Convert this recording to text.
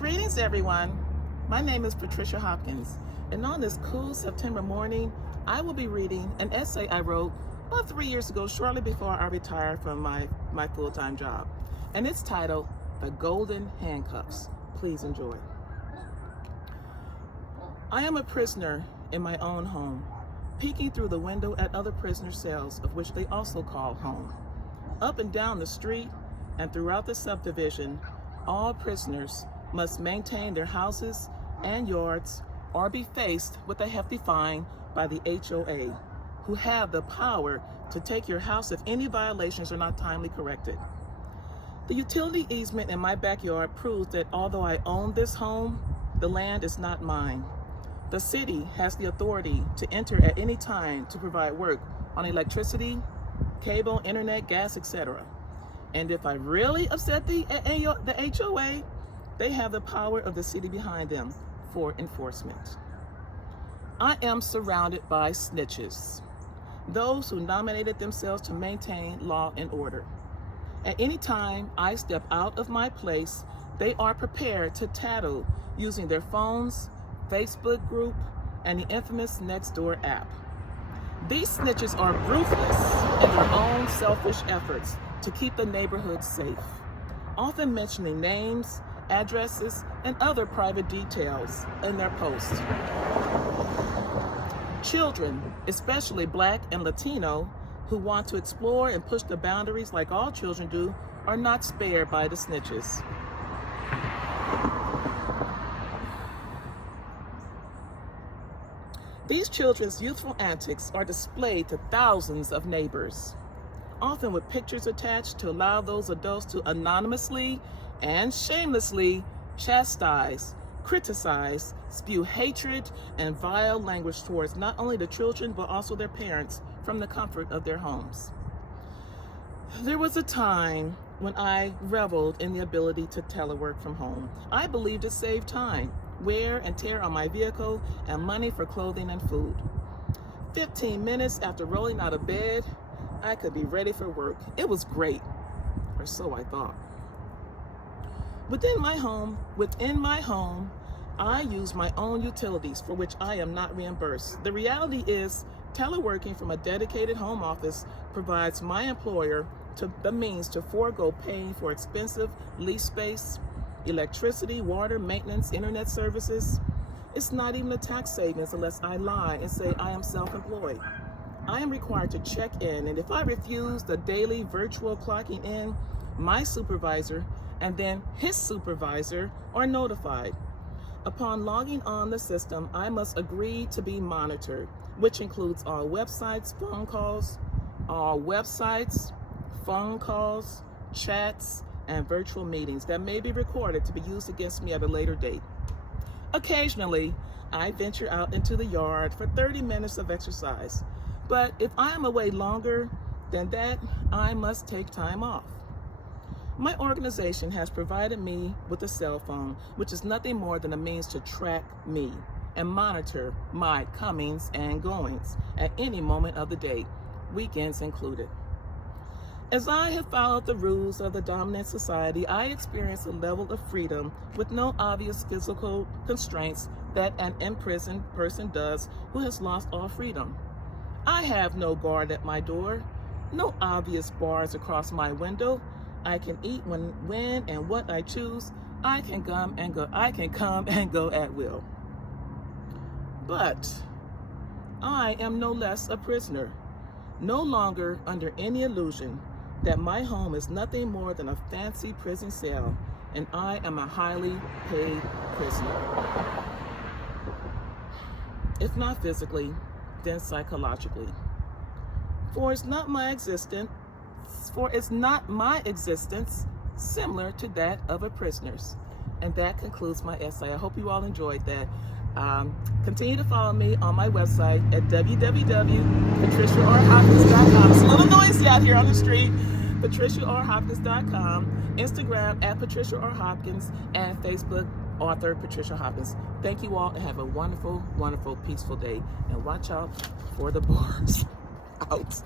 Greetings, everyone. My name is Patricia Hopkins, and on this cool September morning, I will be reading an essay I wrote about 3 years ago, shortly before I retired from my full-time job. And it's titled, The Golden Handcuffs. Please enjoy. I am a prisoner in my own home, peeking through the window at other prisoners' cells, of which they also call home. Up and down the street and throughout the subdivision, all prisoners must maintain their houses and yards or be faced with a hefty fine by the HOA, who have the power to take your house if any violations are not timely corrected. The utility easement in my backyard proves that although I own this home, the land is not mine. The city has the authority to enter at any time to provide work on electricity, cable, internet, gas, etc. And if I really upset the HOA, they have the power of the city behind them for enforcement. I am surrounded by snitches, those who nominated themselves to maintain law and order. At any time I step out of my place, they are prepared to tattle using their phones, Facebook group, and the infamous Nextdoor app. These snitches are ruthless in their own selfish efforts to keep the neighborhood safe, often mentioning names, addresses, and other private details in their posts. Children, especially Black and Latino, who want to explore and push the boundaries like all children do, are not spared by the snitches. These children's youthful antics are displayed to thousands of neighbors, often with pictures attached to allow those adults to anonymously and shamelessly chastise, criticize, spew hatred and vile language towards not only the children but also their parents from the comfort of their homes. There was a time when I reveled in the ability to telework from home. I believed it saved time, wear and tear on my vehicle, and money for clothing and food. 15 minutes after rolling out of bed, I could be ready for work. It was great, or so I thought. Within my home, I use my own utilities for which I am not reimbursed. The reality is, teleworking from a dedicated home office provides my employer the means to forego paying for expensive lease space, electricity, water, maintenance, internet services. It's not even a tax savings unless I lie and say I am self-employed. I am required to check in, and if I refuse the daily virtual clocking in, my supervisor and then his supervisor are notified. Upon logging on the system, I must agree to be monitored, which includes all websites, phone calls, chats, and virtual meetings that may be recorded to be used against me at a later date. Occasionally, I venture out into the yard for 30 minutes of exercise, but if I am away longer than that, I must take time off. My organization has provided me with a cell phone, which is nothing more than a means to track me and monitor my comings and goings at any moment of the day, weekends included. As I have followed the rules of the dominant society, I experience a level of freedom with no obvious physical constraints that an imprisoned person does who has lost all freedom. I have no guard at my door, no obvious bars across my window. I can eat when and what I choose. I can come and go at will. But I am no less a prisoner, no longer under any illusion that my home is nothing more than a fancy prison cell, and I am a highly paid prisoner. If not physically, then psychologically. For it's not my existence similar to that of a prisoner's. And that concludes my essay. I hope you all enjoyed that. Continue to follow me on my website at www.patriciarhopkins.com. It's a little noisy out here on the street. patriciarhopkins.com, Instagram at Patricia R. Hopkins, and Facebook, author Patricia Hopkins. Thank you all and have a wonderful, wonderful, peaceful day. And watch out for the bars. Out.